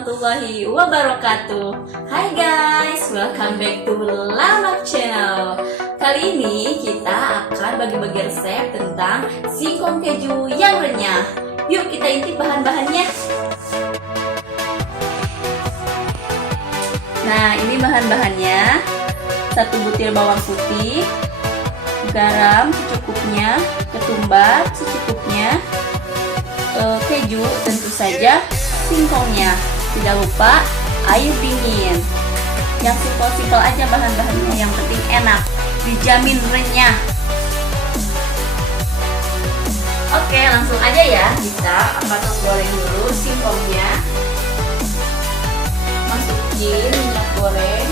warahmatullahi wabarakatuh. Hai guys, welcome back to Lamak Channel. Kali ini kita akan bagi-bagi resep tentang singkong keju yang renyah. Yuk kita intip bahan-bahannya. Nah, ini bahan-bahannya. 1 butir bawang putih, garam secukupnya, ketumbar secukupnya, keju tentu saja, singkongnya, tidak lupa air dingin. Yang simpel-simpel aja bahan-bahannya, yang penting enak, dijamin renyah. Oke, langsung aja ya. Kita akan goreng dulu singkongnya. Masukin minyak goreng.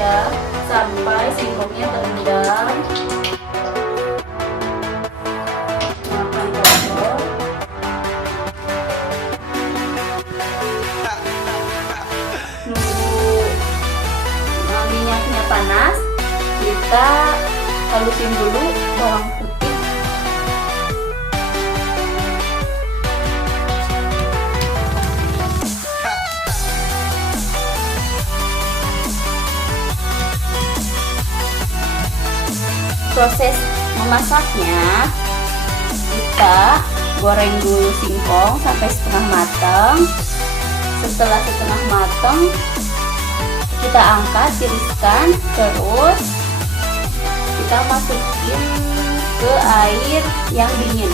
Ya, sampai singkongnya terendam. Makan kotor. Nunggu minyaknya panas, kita halusin dulu bawang putih. Proses memasaknya, kita goreng dulu singkong sampai setengah matang. Setelah setengah matang, kita angkat, tiriskan, terus kita masukin ke air yang dingin.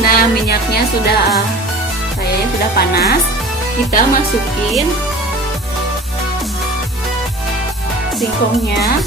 Nah, minyaknya kayaknya sudah panas. Kita masukin singkongnya.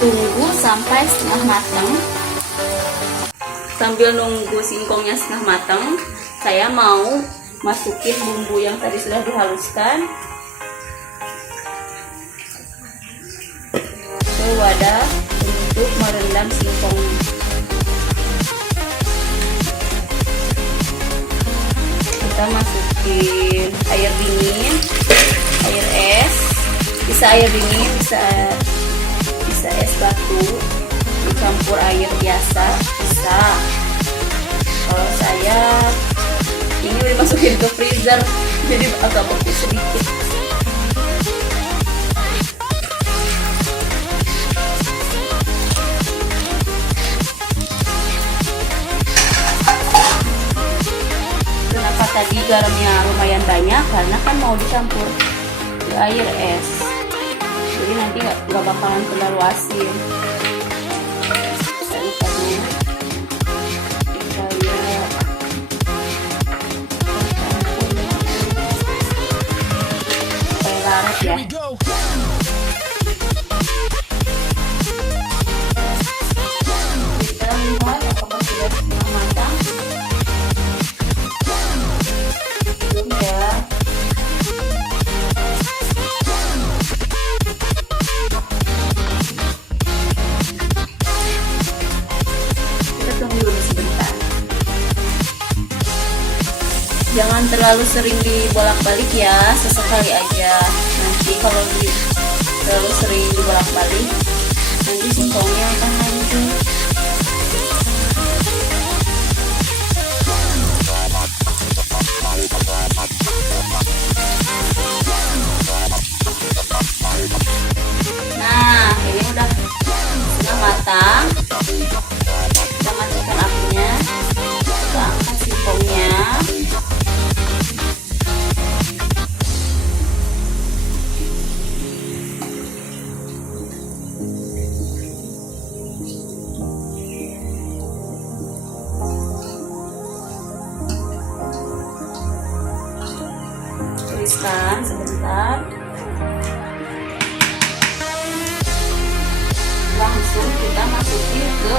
Tunggu sampai setengah matang. Sambil nunggu singkongnya setengah matang, saya mau masukin bumbu yang tadi sudah dihaluskan ke wadah untuk merendam singkong. Kita masukin air dingin, air es, bisa air dingin, bisa es batu, dicampur air biasa bisa. Kalau saya ini dimasukin ke freezer, jadi agak putih sedikit. Kenapa tadi garamnya lumayan banyak? Karena kan mau dicampur ke air es, jadi nanti nggak bakalan keluar asin. Saya lupa dulu. Supaya larut ya. Kita lihat apakah sudah setengah matang. Belum ya. Jangan terlalu sering dibolak-balik ya, sesekali aja. Nanti kalau terlalu sering dibolak-balik, nanti singkongnya akan hancur. Nah, ini udah setengah matang. Kita matikan apinya, kita angkat singkongnya. tiriskan sebentar. Langsung kita masukin ke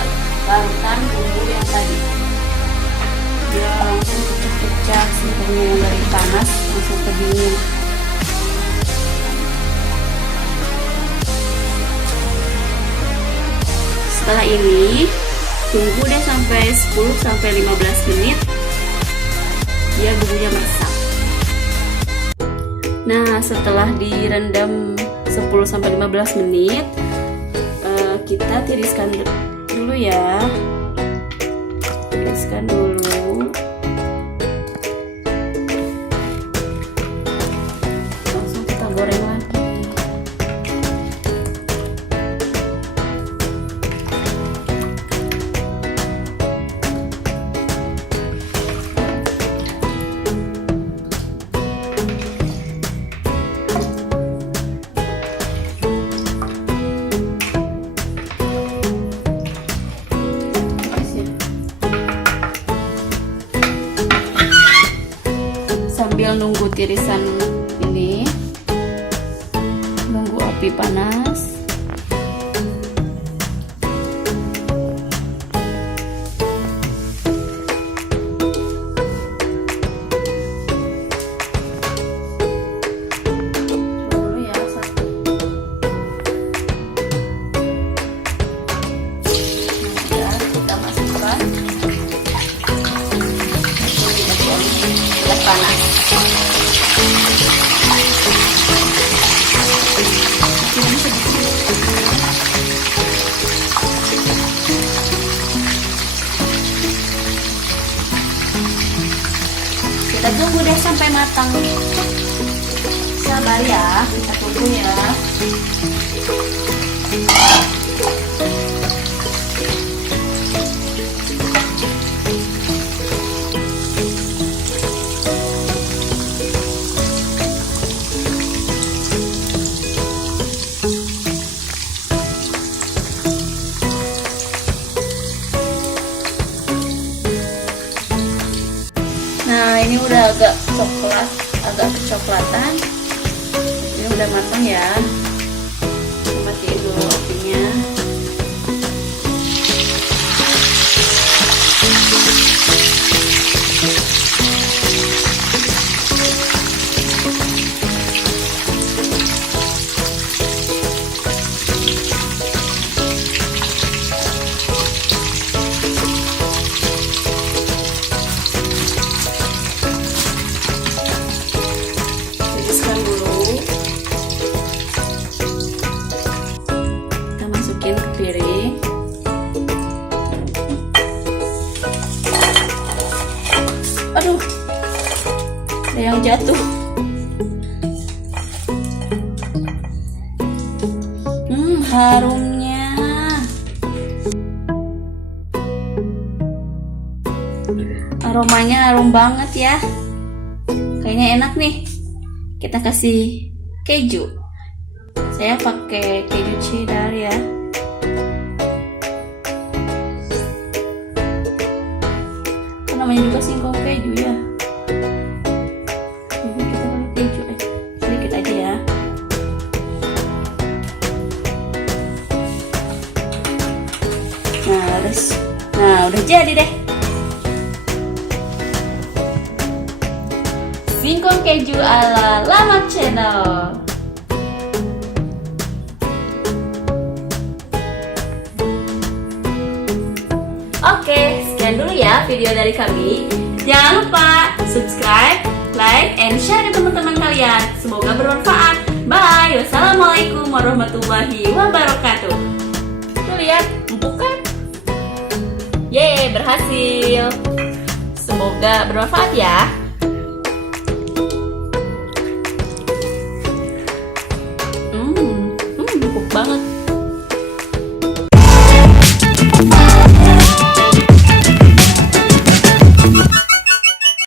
larutan bumbu yang tadi. Ya, langsung pecah-pecah singkongnya yang dari panas langsung ke dingin. Setelah ini tunggu deh sampai 10-15 menit biar bumbunya meresap. Nah, setelah direndam 10-15 menit, kita tiriskan dulu ya. Tiriskan dulu. Langsung kita goreng lagi. Sambil nunggu tirisan ini, nunggu api panas. Dulu ya, satu. Nah, kita masukkan. Sudah panas. Kita tunggu deh sampai matang. Sabar ya, kita tunggu ya. Nah, ini udah agak kecoklatan. Ini udah matang ya. Matiin dulu apinya. Piring. Aduh, ada yang jatuh. Harumnya. Aromanya harum banget ya. Kayaknya enak nih. Kita kasih keju. Saya pakai keju cheddar ya. Namanya juga singkong keju ya. Jadi kita pakai keju sedikit aja ya. Nah, udah jadi deh. Singkong keju ala Lamak Channel. Oke, sekian dulu ya video dari kami. Jangan lupa subscribe, like, and share ke teman-teman kalian. Semoga bermanfaat. Bye. Wassalamualaikum warahmatullahi wabarakatuh. Tuh lihat, empuk kan? Yeay, berhasil. Semoga bermanfaat ya.